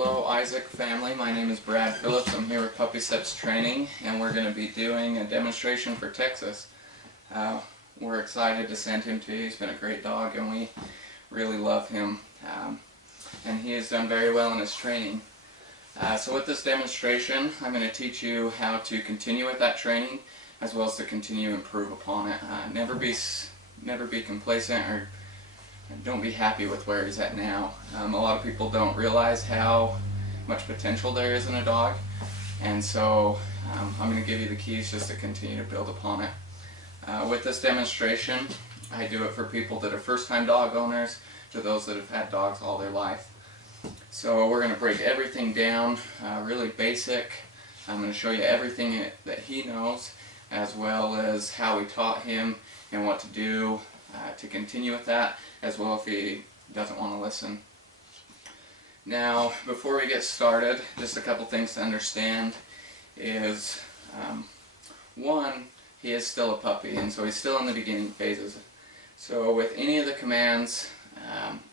Hello Isaac family, my name is Brad Phillips. I'm here with Puppy Steps Training and we're going to be doing a demonstration for Texas. We're excited to send him to you. He's been a great dog and we really love him. And he has done very well in his training. So with this demonstration, I'm going to teach you how to continue with that training as well as to continue to improve upon it. Never be complacent or don't be happy with where he's at now. A lot of people don't realize how much potential there is in a dog, and so I'm going to give you the keys just to continue to build upon it. With this demonstration, I do it for people that are first-time dog owners to those that have had dogs all their life. So we're going to break everything down, really basic. I'm going to show you everything that he knows, as well as how we taught him and what to do to continue with that, as well if he doesn't want to listen. Now, before we get started, just a couple things to understand is, one, he is still a puppy, and so he's still in the beginning phases. So with any of the commands,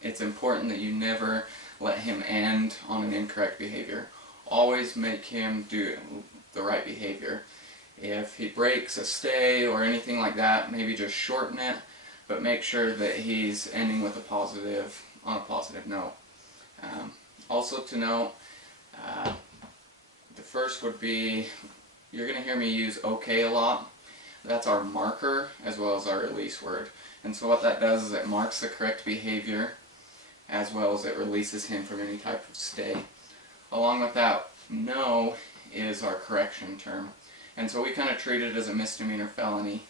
it's important that you never let him end on an incorrect behavior. Always make him do the right behavior. If he breaks a stay or anything like that, maybe just shorten it, but make sure that he's ending with on a positive note. Also to note, the first would be, you're going to hear me use okay a lot. That's our marker as well as our release word. And so what that does is it marks the correct behavior as well as it releases him from any type of stay. Along with that, no is our correction term. And so we kind of treat it as a misdemeanor felony.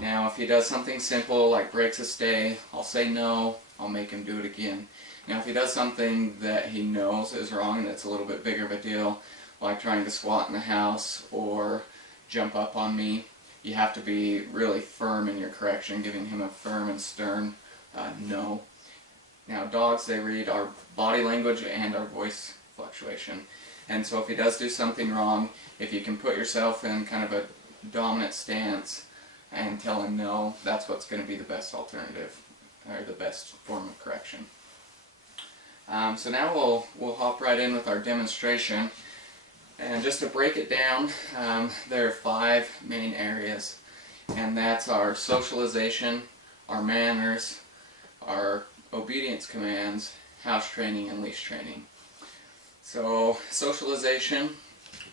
Now if he does something simple like breaks a stay, I'll say no, I'll make him do it again. Now if he does something that he knows is wrong and that's a little bit bigger of a deal, like trying to squat in the house or jump up on me, you have to be really firm in your correction, giving him a firm and stern no. Now dogs, they read our body language and our voice fluctuation. And so if he does do something wrong, if you can put yourself in kind of a dominant stance and tell him no, that's what's going to be the best alternative, or the best form of correction. So now we'll hop right in with our demonstration. And just to break it down, there are 5 main areas. And that's our socialization, our manners, our obedience commands, house training, and leash training. So socialization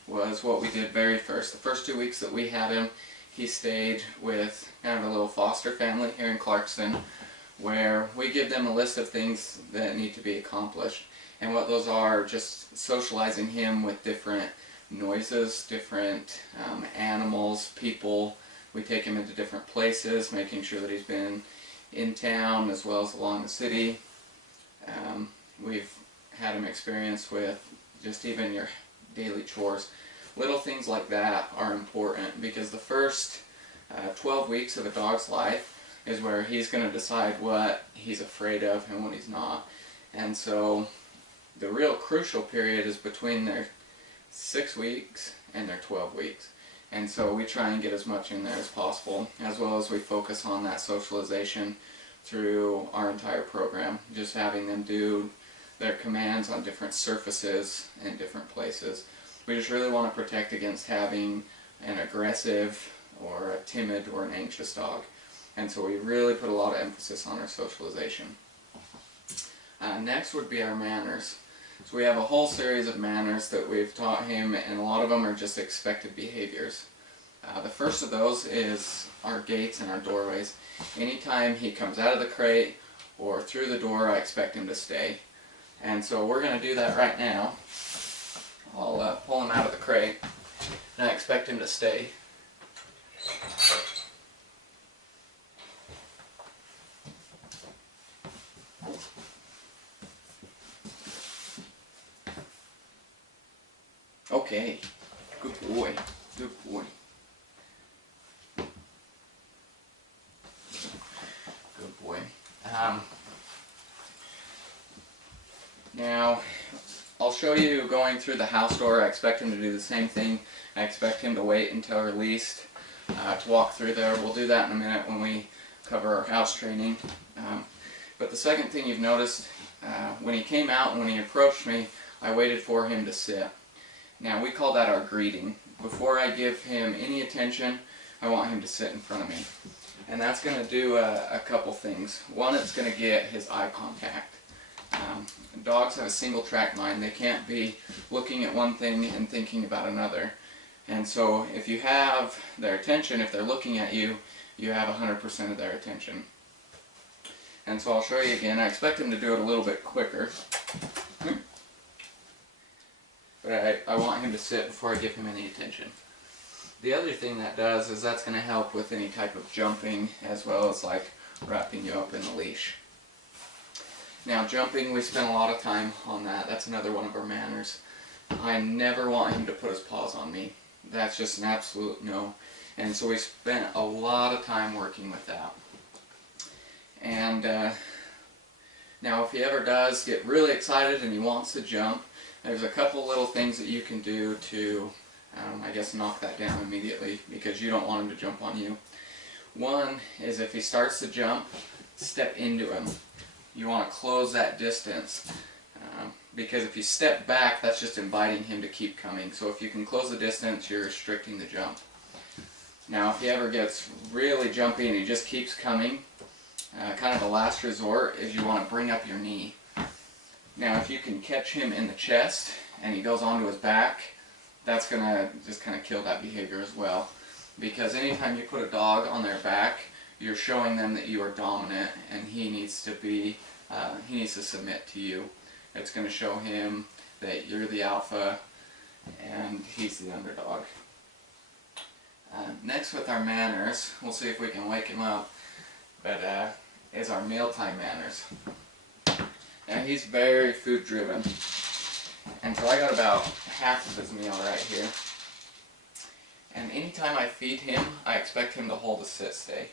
was what we did very first. The first 2 weeks that we had him, he stayed with kind of a little foster family here in Clarkston, where we give them a list of things that need to be accomplished. And what those are, just socializing him with different noises, different animals, people. We take him into different places, making sure that he's been in town as well as along the city. We've had him experience with just even your daily chores. Little things like that are important because the first 12 weeks of a dog's life is where he's going to decide what he's afraid of and what he's not. And so the real crucial period is between their 6 weeks and their 12 weeks. And so we try and get as much in there as possible, as well as we focus on that socialization through our entire program, just having them do their commands on different surfaces and different places. We just really want to protect against having an aggressive or a timid or an anxious dog. And so we really put a lot of emphasis on our socialization. Next would be our manners. So we have a whole series of manners that we've taught him, and a lot of them are just expected behaviors. The first of those is our gates and our doorways. Anytime he comes out of the crate or through the door, I expect him to stay. And so we're going to do that right now. I'll pull him out of the crate, and I expect him to stay. Okay, good boy, good boy. Good boy. Now, I'll show you going through the house door. I expect him to do the same thing. I expect him to wait until released to walk through there. We'll do that in a minute when we cover our house training. But the second thing you've noticed, when he came out and when he approached me, I waited for him to sit. Now we call that our greeting. Before I give him any attention, I want him to sit in front of me. And that's going to do a couple things. One, it's going to get his eye contact. Dogs have a single track mind. They can't be looking at one thing and thinking about another. And so if you have their attention, if they're looking at you, you have 100% of their attention. And so I'll show you again. I expect him to do it a little bit quicker. But I want him to sit before I give him any attention. The other thing that does is that's going to help with any type of jumping, as well as like wrapping you up in the leash. Now jumping, we spend a lot of time on that. That's another one of our manners. I never want him to put his paws on me. That's just an absolute no. And so we spent a lot of time working with that. And now if he ever does get really excited and he wants to jump, there's a couple little things that you can do to, I guess, knock that down immediately, because you don't want him to jump on you. One is, if he starts to jump, step into him. You want to close that distance, because if you step back, that's just inviting him to keep coming. So if you can close the distance, you're restricting the jump. Now if he ever gets really jumpy and he just keeps coming, kind of the last resort is you want to bring up your knee. Now if you can catch him in the chest and he goes onto his back, that's going to just kind of kill that behavior as well. Because anytime you put a dog on their back, you're showing them that you are dominant, and he needs to submit to you. It's going to show him that you're the alpha and he's the underdog. Next, with our manners, we'll see if we can wake him up, but is our mealtime manners. Now he's very food driven, and so I got about half of his meal right here. And anytime I feed him, I expect him to hold a sit stay.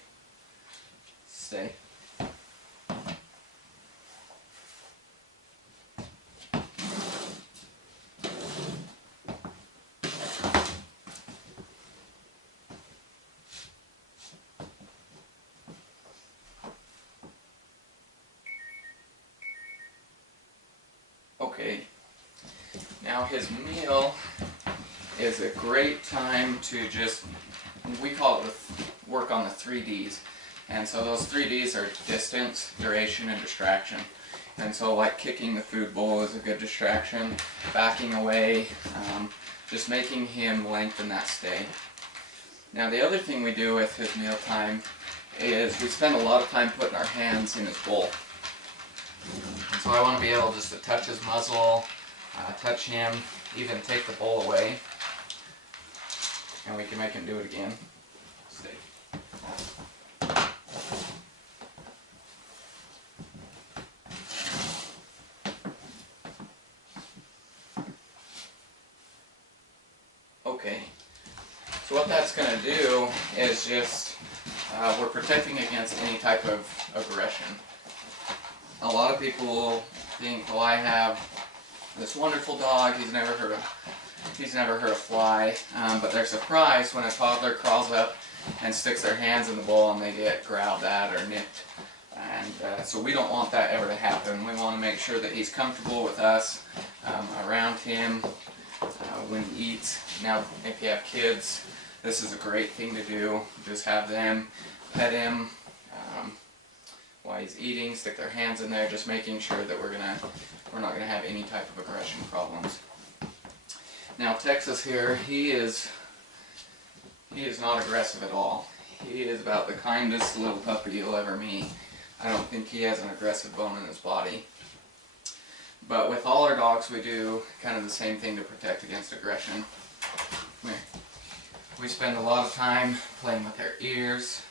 Stay. Okay, now his meal is a great time to just, we call it work on the 3Ds. And so those 3Ds are distance, duration, and distraction. And so like kicking the food bowl is a good distraction, backing away, just making him lengthen that stay. Now the other thing we do with his mealtime is we spend a lot of time putting our hands in his bowl. And so I want to be able just to touch his muzzle, touch him, even take the bowl away, and we can make him do it again. Stay. Okay, so what that's going to do is just, we're protecting against any type of aggression. A lot of people think, well, I have this wonderful dog, he's never hurt a fly, but they're surprised when a toddler crawls up and sticks their hands in the bowl and they get growled at or nipped. And so we don't want that ever to happen. We want to make sure that he's comfortable with us, around him, when he eats. Now, if you have kids, this is a great thing to do. Just have them pet him while he's eating, stick their hands in there, just making sure that we're not gonna have any type of aggression problems. Now Texas here, he is not aggressive at all. He is about the kindest little puppy you'll ever meet. I don't think he has an aggressive bone in his body. But with all our dogs, we do kind of the same thing to protect against aggression. Come here. We spend a lot of time playing with their ears.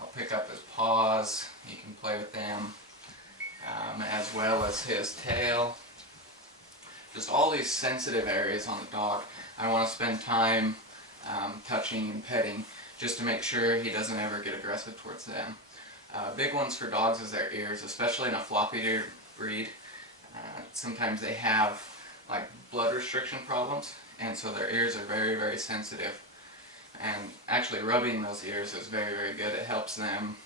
I'll pick up his paws, he can play with them, as well as his tail. Just all these sensitive areas on the dog, I want to spend time touching and petting, just to make sure he doesn't ever get aggressive towards them. Big ones for dogs is their ears, especially in a floppy-eared breed. Sometimes they have like blood restriction problems, and so their ears are very, very sensitive. And actually rubbing those ears is very, very good. It helps them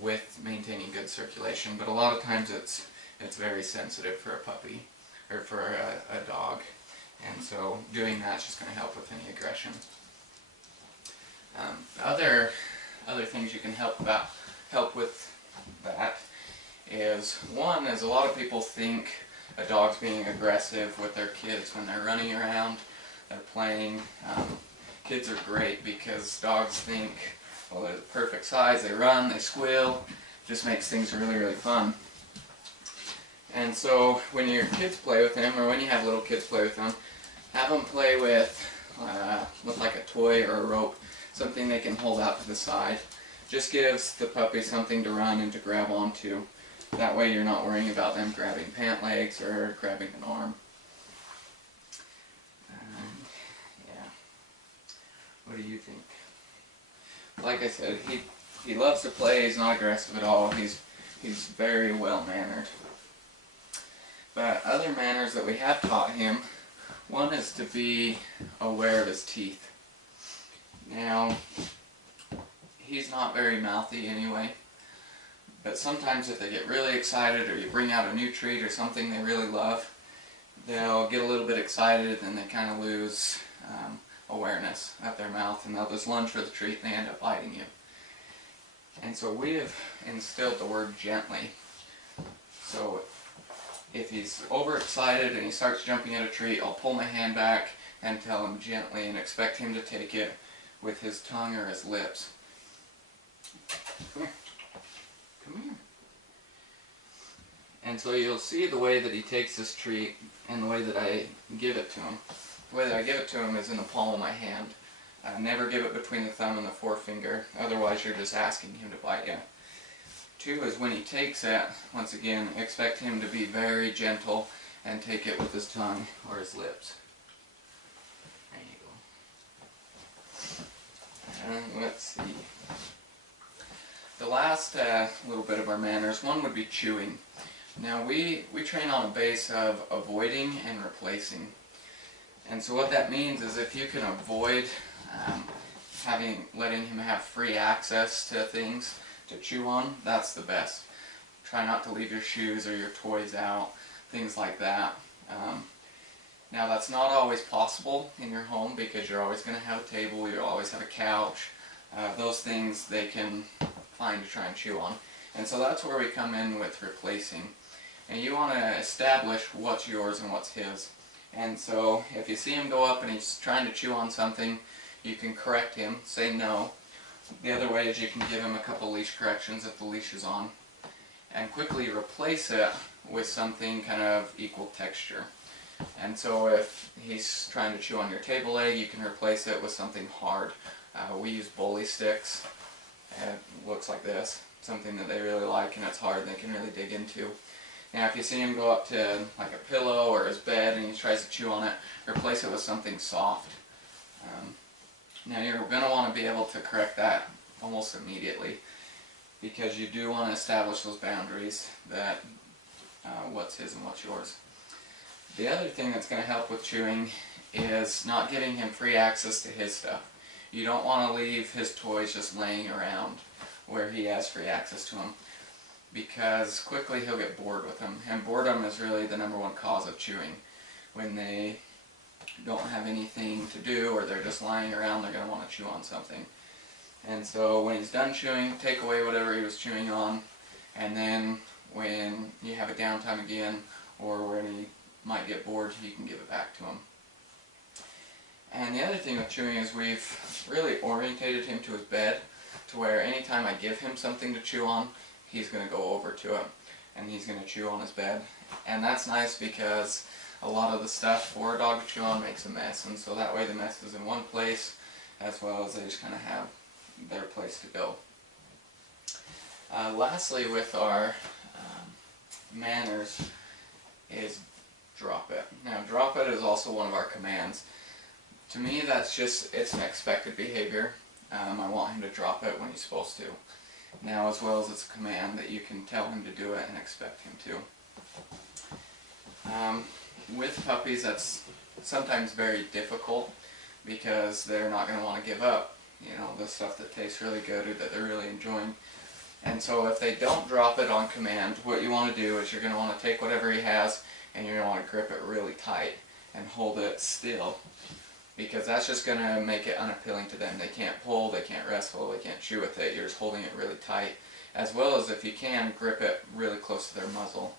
with maintaining good circulation, but a lot of times it's very sensitive for a puppy. or for a dog. And so doing that's just going to help with any aggression. Other things you can help with that is, one is a lot of people think a dog's being aggressive with their kids when they're running around, they're playing. Kids are great because dogs think, well, they're the perfect size, they run, they squeal, just makes things really, really fun. And so when your kids play with them, or when you have little kids play with them, have them play with like a toy or a rope, something they can hold out to the side. Just gives the puppy something to run and to grab onto. That way you're not worrying about them grabbing pant legs or grabbing an arm. Yeah. What do you think? Like I said, he loves to play, he's not aggressive at all, he's very well mannered. But other manners that we have taught him, one is to be aware of his teeth. Now, he's not very mouthy anyway, but sometimes if they get really excited or you bring out a new treat or something they really love, they'll get a little bit excited and they kind of lose awareness of their mouth, and they'll just lunge for the treat and they end up biting you. And so we have instilled the word gently. So if he's overexcited and he starts jumping at a treat, I'll pull my hand back and tell him gently and expect him to take it with his tongue or his lips. Come here. Come here. And so you'll see the way that he takes this treat and the way that I give it to him. The way that I give it to him is in the palm of my hand. I never give it between the thumb and the forefinger, otherwise you're just asking him to bite you. Two is when he takes it, once again, expect him to be very gentle and take it with his tongue or his lips. There you go. And let's see. The last little bit of our manners, one would be chewing. Now we train on a base of avoiding and replacing. And so what that means is if you can avoid letting him have free access to things to chew on, that's the best. Try not to leave your shoes or your toys out, things like that. Now that's not always possible in your home because you're always going to have a table, you'll always have a couch. Those things they can find to try and chew on. And so that's where we come in with replacing. And you want to establish what's yours and what's his. And so if you see him go up and he's trying to chew on something, you can correct him, say no. The other way is you can give him a couple leash corrections if the leash is on, and quickly replace it with something kind of equal texture. And so if he's trying to chew on your table leg, you can replace it with something hard. We use bully sticks. It looks like this, something that they really like and it's hard and they can really dig into. Now if you see him go up to like a pillow or his bed and he tries to chew on it, replace it with something soft. Now you're going to want to be able to correct that almost immediately because you do want to establish those boundaries that what's his and what's yours. The other thing that's going to help with chewing is not giving him free access to his stuff. You don't want to leave his toys just laying around where he has free access to them because quickly he'll get bored with them, and boredom is really the #1 cause of chewing. When they don't have anything to do or they're just lying around, they're going to want to chew on something. And so when he's done chewing, take away whatever he was chewing on, and then when you have a downtime again or when he might get bored, you can give it back to him. And the other thing with chewing is we've really orientated him to his bed to where anytime I give him something to chew on, he's going to go over to it and he's going to chew on his bed. And that's nice because a lot of the stuff for a dog to chew on makes a mess, and so that way the mess is in one place as well as they just kind of have their place to go. Lastly with our manners is drop it. Now drop it is also one of our commands. To me that's just, it's an expected behavior. I want him to drop it when he's supposed to. Now as well as it's a command that you can tell him to do it and expect him to. With puppies that's sometimes very difficult because they're not going to want to give up, you know, the stuff that tastes really good or that they're really enjoying. And so if they don't drop it on command, what you want to do is you're going to want to take whatever he has and you're going to want to grip it really tight and hold it still, because that's just going to make it unappealing to them. They can't pull, they can't wrestle, they can't chew with it. You're just holding it really tight, as well as, if you can, grip it really close to their muzzle.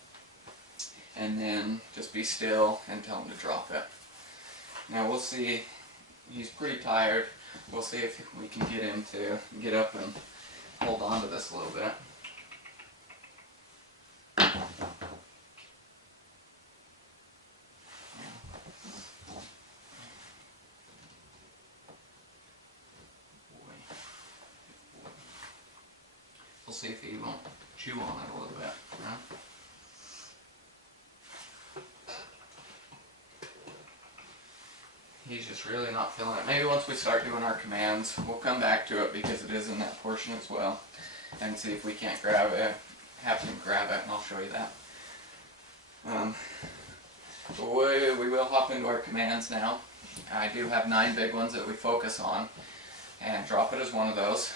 And then just be still and tell him to drop it. Now we'll see, he's pretty tired. We'll see if we can get him to get up and hold on to this a little bit. We'll see if he won't chew on it a little bit. Right? He's just really not feeling it. Maybe once we start doing our commands, we'll come back to it, because it is in that portion as well, and see if we can't grab it, have him grab it, and I'll show you that. We will hop into our commands now. I do have 9 big ones that we focus on, and drop it is one of those.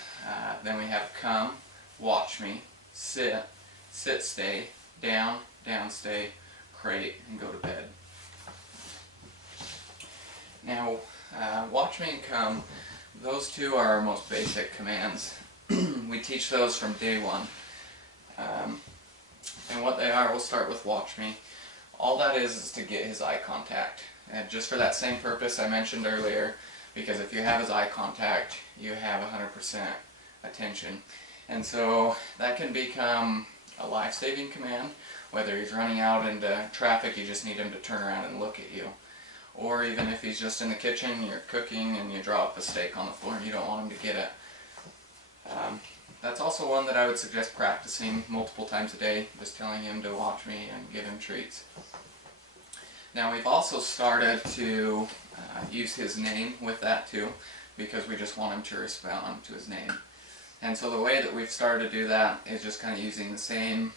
Then we have come, watch me, sit, sit, stay, down, down, stay, crate, and go to bed. Now, watch me and come, those two are our most basic commands. We teach those from day one. And what they are, we'll start with watch me. All that is to get his eye contact. And just for that same purpose I mentioned earlier, because if you have his eye contact, you have 100% attention. And so that can become a life-saving command. Whether he's running out into traffic, you just need him to turn around and look at you. Or even if he's just in the kitchen, you're cooking and you drop a steak on the floor and you don't want him to get it. That's also one that I would suggest practicing multiple times a day, just telling him to watch me and give him treats. Now we've also started to use his name with that too, because we just want him to respond to his name. And so the way that we've started to do that is just kind of using the same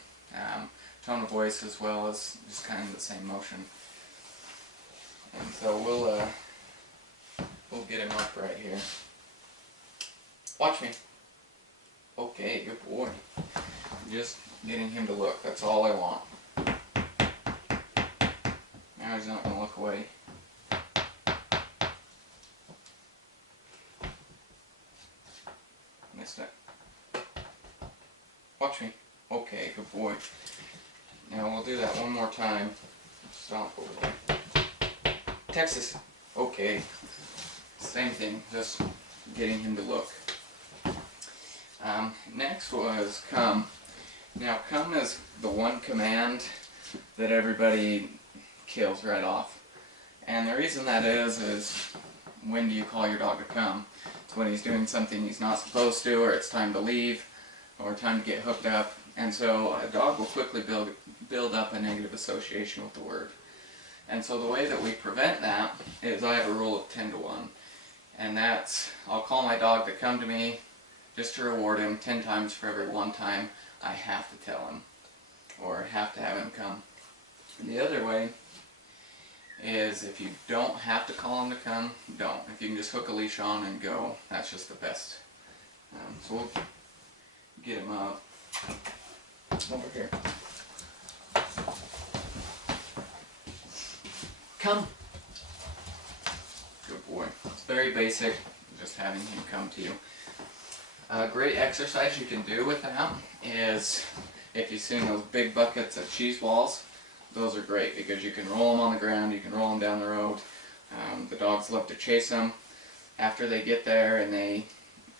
tone of voice, as well as just kind of the same motion. And so we'll get him up right here. Watch me. Okay, good boy. Just getting him to look, that's all I want. Now he's not going to look away. Missed it. Watch me. Okay, good boy. Now we'll do that one more time. Stomp over there. Texas. Okay. Same thing, just getting him to look. Next was come. Now come is the one command that everybody kills right off. And the reason that is when do you call your dog to come? It's when he's doing something he's not supposed to, or it's time to leave, or time to get hooked up. And so a dog will quickly build up a negative association with the word. And so the way that we prevent that is I have a rule of 10 to 1. And that's, I'll call my dog to come to me just to reward him 10 times for every 1 time I have to tell him, or have to have him come. And the other way is, if you don't have to call him to come, don't. If you can just hook a leash on and go, that's just the best. So we'll get him up over here. Come. Good boy. It's very basic, just having him come to you. A great exercise you can do with that is, if you've seen those big buckets of cheese balls, those are great because you can roll them on the ground, you can roll them down the road. The dogs love to chase them. After they get there and they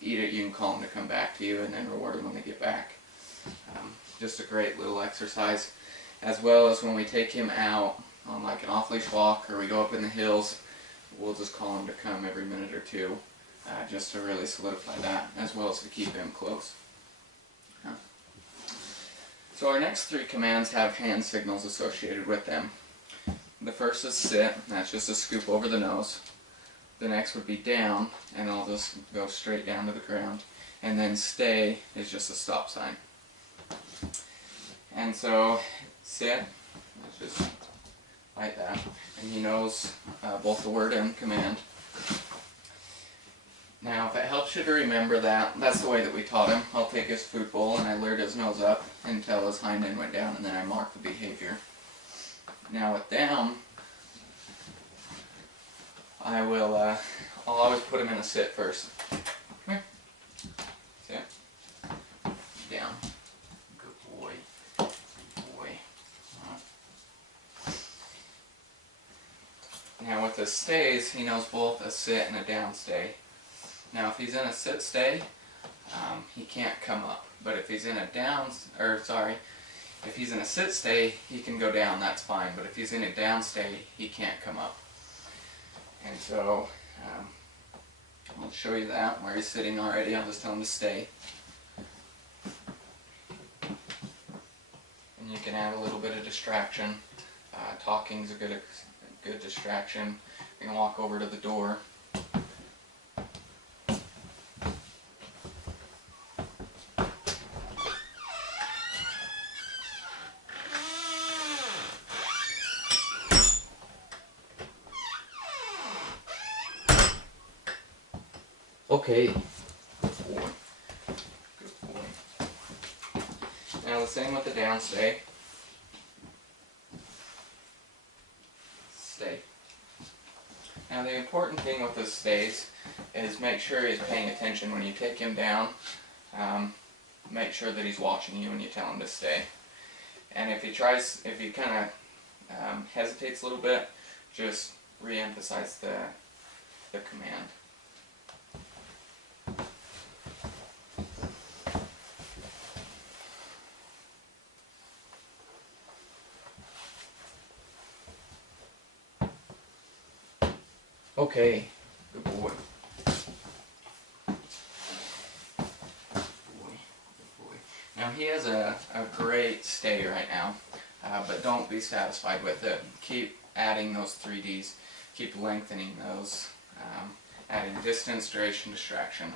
eat it, you can call them to come back to you and then reward them when they get back. Just a great little exercise. As well as when we take him out on like an off-leash walk, or we go up in the hills, we'll just call him to come every minute or two. Just to really solidify that, as well as to keep him close. So our next 3 commands have hand signals associated with them. The first is sit, that's just a scoop over the nose. The next would be down, and I'll just go straight down to the ground. And then stay is just a stop sign. And so, sit, that's just like that. And he knows both the word and command. Now, if it helps you to remember that, that's the way that we taught him. I'll take his food bowl and I lured his nose up until his hind end went down, and then I mark the behavior. Now with down, I'll always put him in a sit first. Come here. Sit. Down. Good boy. Good boy. Now with the stays, he knows both a sit and a down stay. Now if he's in a sit stay, he can't come up. But if he's in a if he's in a sit stay, he can go down, that's fine. But if he's in a down stay, he can't come up. And so, I'll show you that, where he's sitting already. I'll just tell him to stay. And you can add a little bit of distraction. Talking's a good distraction. You can walk over to the door. Okay. Good boy. Good boy. Now the same with the down stay. Stay. Now the important thing with the stays is make sure he's paying attention when you take him down. Make sure that he's watching you when you tell him to stay. And if he kind of hesitates a little bit, just re-emphasize the command. Okay, good boy. Good boy. Now he has a great stay right now, but don't be satisfied with it. Keep adding those 3Ds. Keep lengthening those. Adding distance, duration, distraction.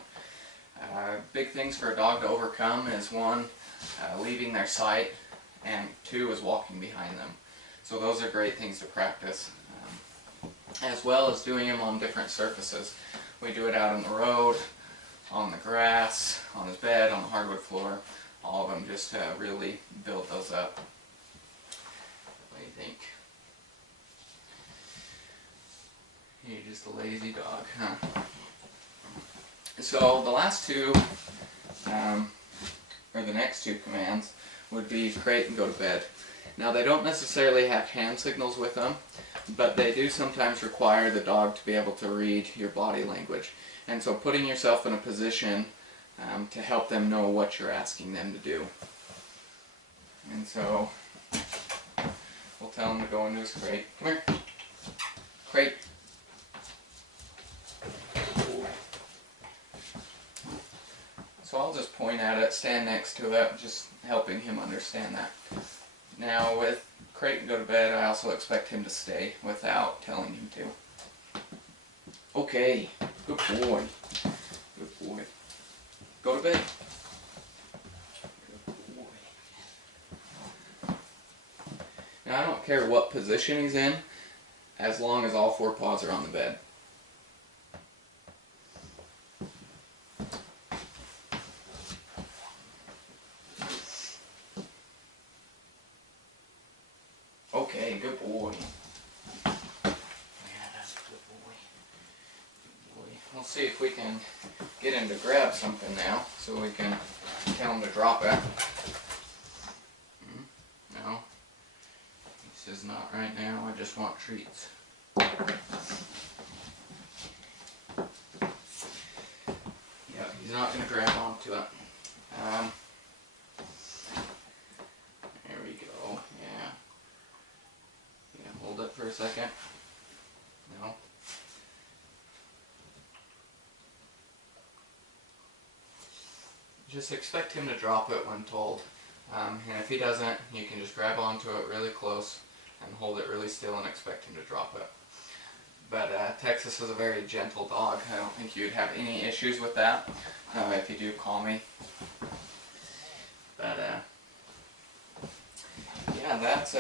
Big things for a dog to overcome is 1, leaving their sight, and 2 is walking behind them. So those are great things to practice. As well as doing them on different surfaces. We do it out on the road, on the grass, on his bed, on the hardwood floor, all of them, just to really build those up. What do you think? You're just a lazy dog, huh? So the last two, or the next 2 commands, would be crate and go to bed. Now they don't necessarily have hand signals with them, but they do sometimes require the dog to be able to read your body language. And so putting yourself in a position to help them know what you're asking them to do. And so we'll tell him to go into his crate. Come here. Crate. So I'll just point at it, stand next to it, just helping him understand that. Now with crate and go to bed, I also expect him to stay without telling him to. Okay, good boy. Good boy. Go to bed. Good boy. Now I don't care what position he's in, as long as all 4 paws are on the bed. Okay, good boy. Yeah, that's a good boy. Good boy. We'll see if we can get him to grab something now, so we can tell him to drop it. No. He says not right now, I just want treats. Yeah, he's not going to grab onto it. There we go, yeah. Hold it for a second. No. Just expect him to drop it when told. And if he doesn't, you can just grab onto it really close and hold it really still and expect him to drop it. But Texas is a very gentle dog. I don't think you'd have any issues with that if you do call me. But yeah, that's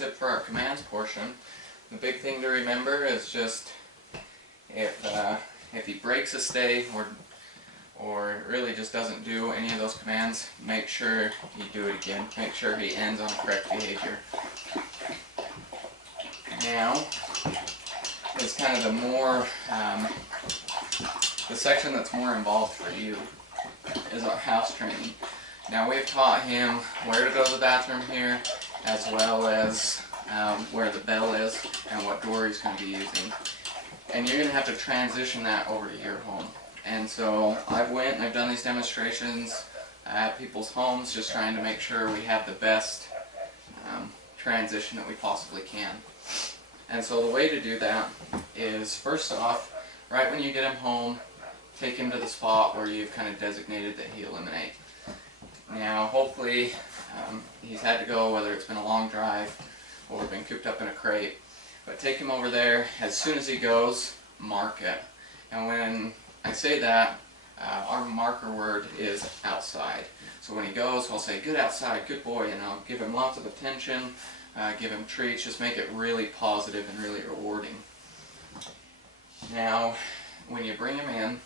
it for our commands portion. The big thing to remember is just if he breaks a stay or really just doesn't do any of those commands, make sure you do it again. Make sure he ends on correct behavior. Now is kind of the section that's more involved for you is our house training. Now we've taught him where to go to the bathroom here, as well as where the bell is and what door he's going to be using. And you're going to have to transition that over to your home. And so I've went and I've done these demonstrations at people's homes, just trying to make sure we have the best transition that we possibly can. And so the way to do that is, first off, right when you get him home, take him to the spot where you've kind of designated that he eliminate. Now hopefully he's had to go, whether it's been a long drive or been cooped up in a crate, but take him over there. As soon as he goes, mark it. And when I say that, our marker word is outside. So when he goes, we'll say, good outside, good boy, and I'll give him lots of attention, give him treats, just make it really positive and really rewarding. Now, when you bring him in,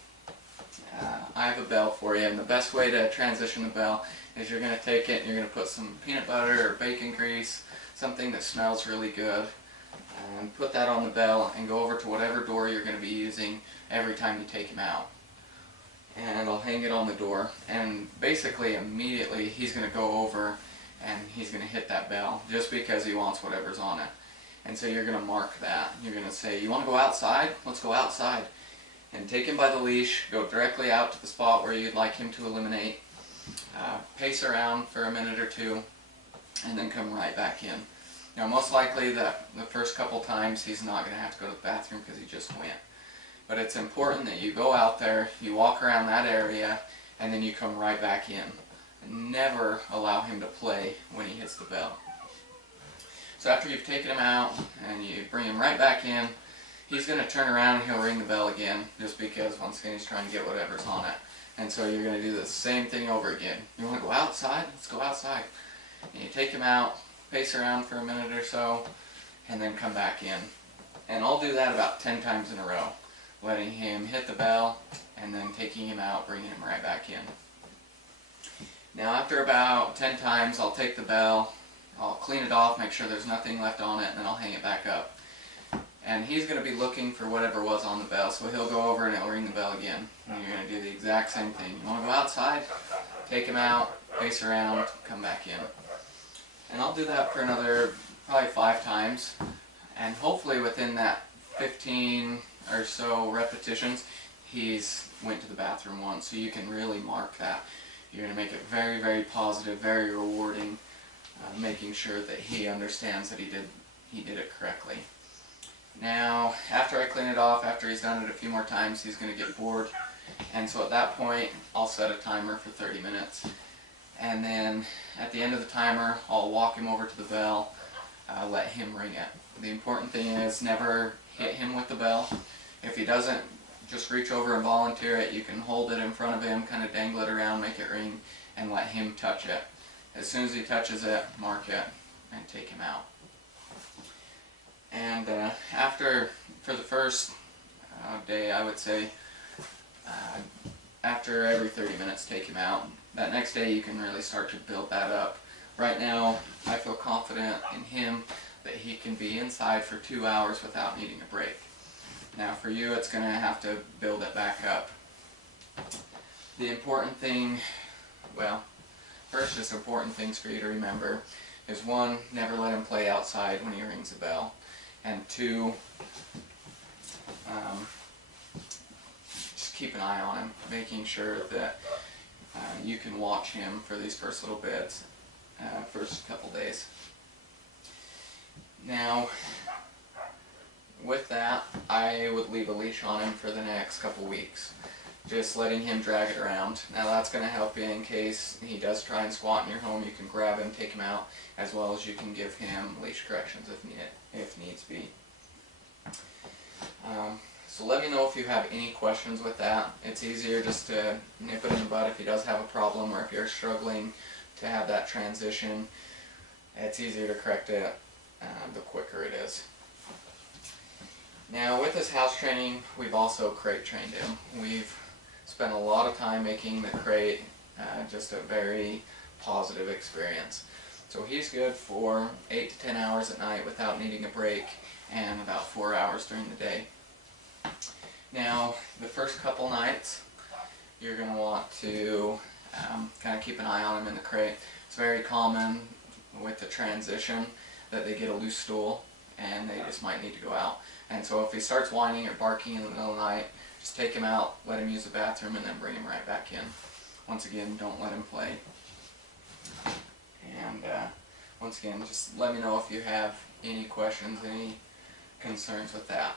I have a bell for you, and the best way to transition the bell is you're going to take it and you're going to put some peanut butter or bacon grease, something that smells really good, and put that on the bell and go over to whatever door you're going to be using every time you take him out. And I'll hang it on the door, and basically immediately he's going to go over and he's going to hit that bell just because he wants whatever's on it. And so you're going to mark that. You're going to say, you want to go outside? Let's go outside. And take him by the leash, go directly out to the spot where you'd like him to eliminate, pace around for a minute or two, and then come right back in. Now most likely the first couple times he's not going to have to go to the bathroom because he just went. But it's important that you go out there, you walk around that area, and then you come right back in. And never allow him to play when he hits the bell. So after you've taken him out and you bring him right back in, he's going to turn around and he'll ring the bell again, just because once again he's trying to get whatever's on it. And so you're going to do the same thing over again. You want to go outside? Let's go outside. And you take him out, pace around for a minute or so, and then come back in. And I'll do that about 10 times in a row, letting him hit the bell and then taking him out, bringing him right back in. Now after about 10 times, I'll take the bell, I'll clean it off, make sure there's nothing left on it, and then I'll hang it back up. And he's going to be looking for whatever was on the bell, so he'll go over and he'll ring the bell again. And you're going to do the exact same thing. You want to go outside? Take him out, pace around, come back in. And I'll do that for another probably 5 times. And hopefully within that 15 or so repetitions, he's went to the bathroom once. So you can really mark that. You're going to make it very, very positive, very rewarding, making sure that he understands that he did it correctly. Now, after I clean it off, after he's done it a few more times, he's going to get bored. And so at that point, I'll set a timer for 30 minutes. And then at the end of the timer, I'll walk him over to the bell, let him ring it. The important thing is never hit him with the bell. If he doesn't, just reach over and volunteer it. You can hold it in front of him, kind of dangle it around, make it ring, and let him touch it. As soon as he touches it, mark it, and take him out. And for the first day, I would say, after every 30 minutes, take him out. That next day, you can really start to build that up. Right now, I feel confident in him that he can be inside for 2 hours without needing a break. Now, for you, it's going to have to build it back up. The important thing, well, first, just important things for you to remember is 1, never let him play outside when he rings the bell. And 2, just keep an eye on him, making sure that you can watch him for these first little bits, first couple days. Now, with that, I would leave a leash on him for the next couple weeks, just letting him drag it around. Now that's going to help you in case he does try and squat in your home. You can grab him, take him out, as well as you can give him leash corrections if needs be. So let me know if you have any questions with that. It's easier just to nip it in the bud if he does have a problem, or if you're struggling to have that transition. It's easier to correct it the quicker it is. Now with this house training, we've also crate trained him. We've spent a lot of time making the crate just a very positive experience. So he's good for 8 to 10 hours at night without needing a break, and about 4 hours during the day. Now, the first couple nights, you're going to want to kind of keep an eye on him in the crate. It's very common with the transition that they get a loose stool and they just might need to go out. And so if he starts whining or barking in the middle of the night, just take him out, let him use the bathroom, and then bring him right back in. Once again, don't let him play. And once again, just let me know if you have any questions, any concerns with that.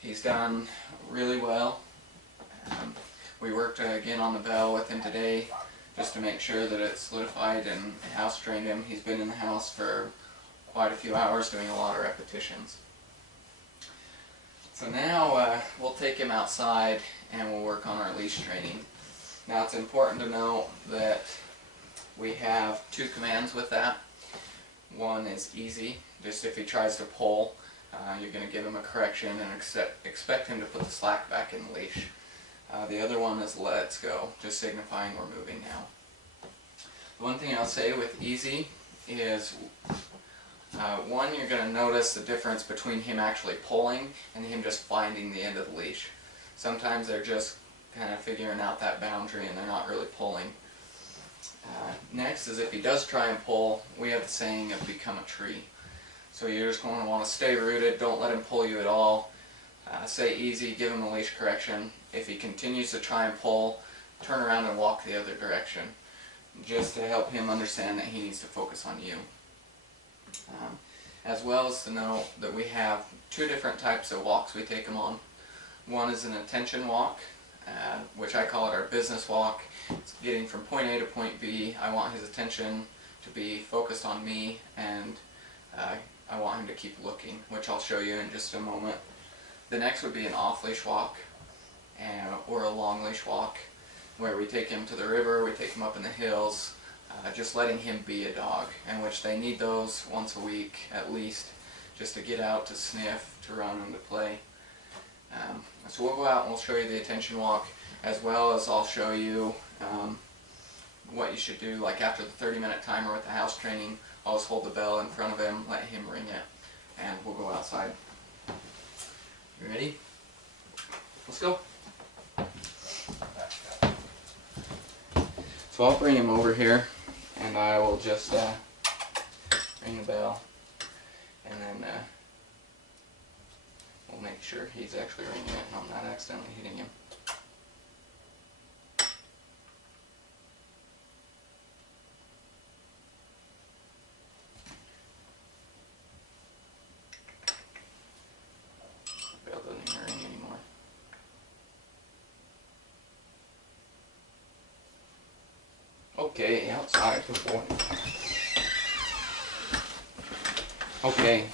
He's done really well. We worked again on the bell with him today just to make sure that it's solidified and house trained him. He's been in the house for quite a few hours doing a lot of repetitions. So now we'll take him outside and we'll work on our leash training. Now it's important to note that we have 2 commands with that. One is easy, just if he tries to pull, you're going to give him a correction and expect him to put the slack back in the leash. The other one is let's go, just signifying we're moving now. The one thing I'll say with easy is, one, you're going to notice the difference between him actually pulling and him just finding the end of the leash. Sometimes they're just kind of figuring out that boundary and they're not really pulling. Next is if he does try and pull, we have the saying of become a tree. So you're just going to want to stay rooted, don't let him pull you at all. Say easy, give him a leash correction. If he continues to try and pull, turn around and walk the other direction, just to help him understand that he needs to focus on you. As well as to know that we have 2 different types of walks we take him on. One is an attention walk, which I call it our business walk. It's getting from point A to point B. I want his attention to be focused on me, and I want him to keep looking, which I'll show you in just a moment. The next would be an off-leash walk, or a long-leash walk, where we take him to the river, we take him up in the hills, just letting him be a dog, in which they need those once a week at least, just to get out, to sniff, to run, and to play. So we'll go out and we'll show you the attention walk, as well as I'll show you what you should do. Like after the 30-minute timer with the house training, I'll just hold the bell in front of him, let him ring it, and we'll go outside. You ready? Let's go. So I'll bring him over here, and I will just ring the bell, and then we'll make sure he's actually ringing it and I'm not accidentally hitting him. Bell doesn't even ring anymore. Okay, outside before. Okay.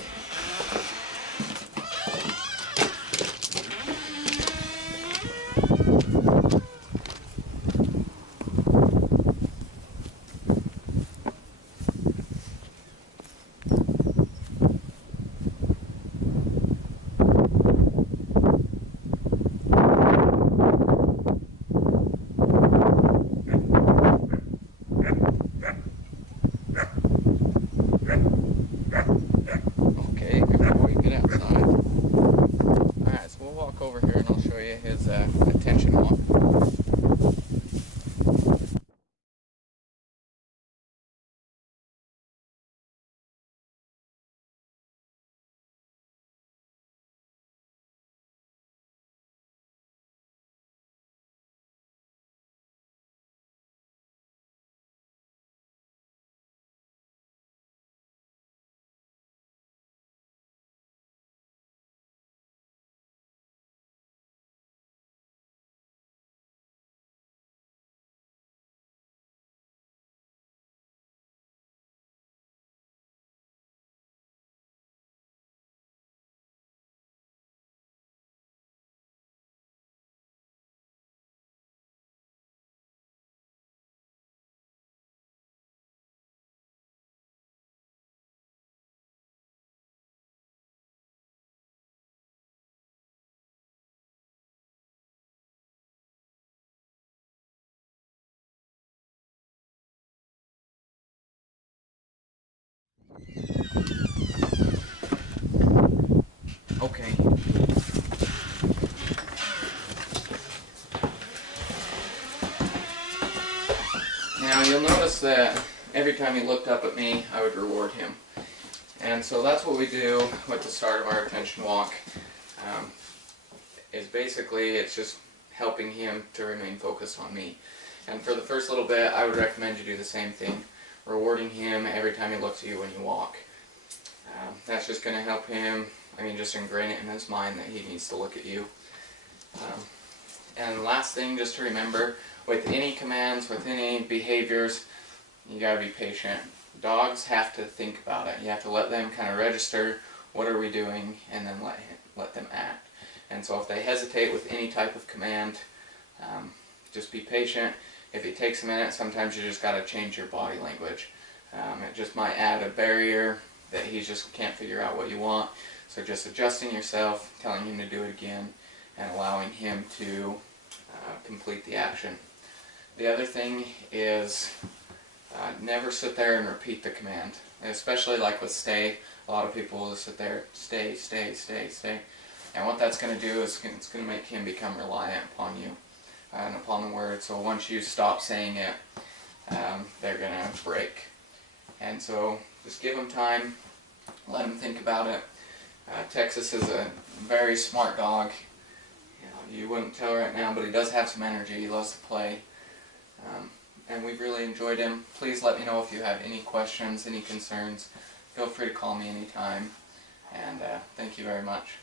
Okay. Now you'll notice that every time he looked up at me, I would reward him. And so that's what we do with the start of our attention walk. Is basically it's just helping him to remain focused on me. And for the first little bit, I would recommend you do the same thing, rewarding him every time he looks at you when you walk. That's just going to help him, just ingrain it in his mind that he needs to look at you. And last thing, just to remember, with any commands, with any behaviors, you got to be patient. Dogs have to think about it. You have to let them kind of register, what are we doing, and then let them act. And so if they hesitate with any type of command, just be patient. If it takes a minute, sometimes you just got to change your body language. It just might add a barrier that he just can't figure out what you want. So just adjusting yourself, telling him to do it again, and allowing him to complete the action. The other thing is never sit there and repeat the command. Especially like with stay, a lot of people will sit there, stay, stay, stay, stay. And what that's going to do is it's going to make him become reliant upon you and upon the word. So once you stop saying it, they're going to break. And so just give him time, let him think about it. Texas is a very smart dog. You wouldn't tell right now, but he does have some energy. He loves to play. And we've really enjoyed him. Please let me know if you have any questions, any concerns. Feel free to call me anytime. And thank you very much.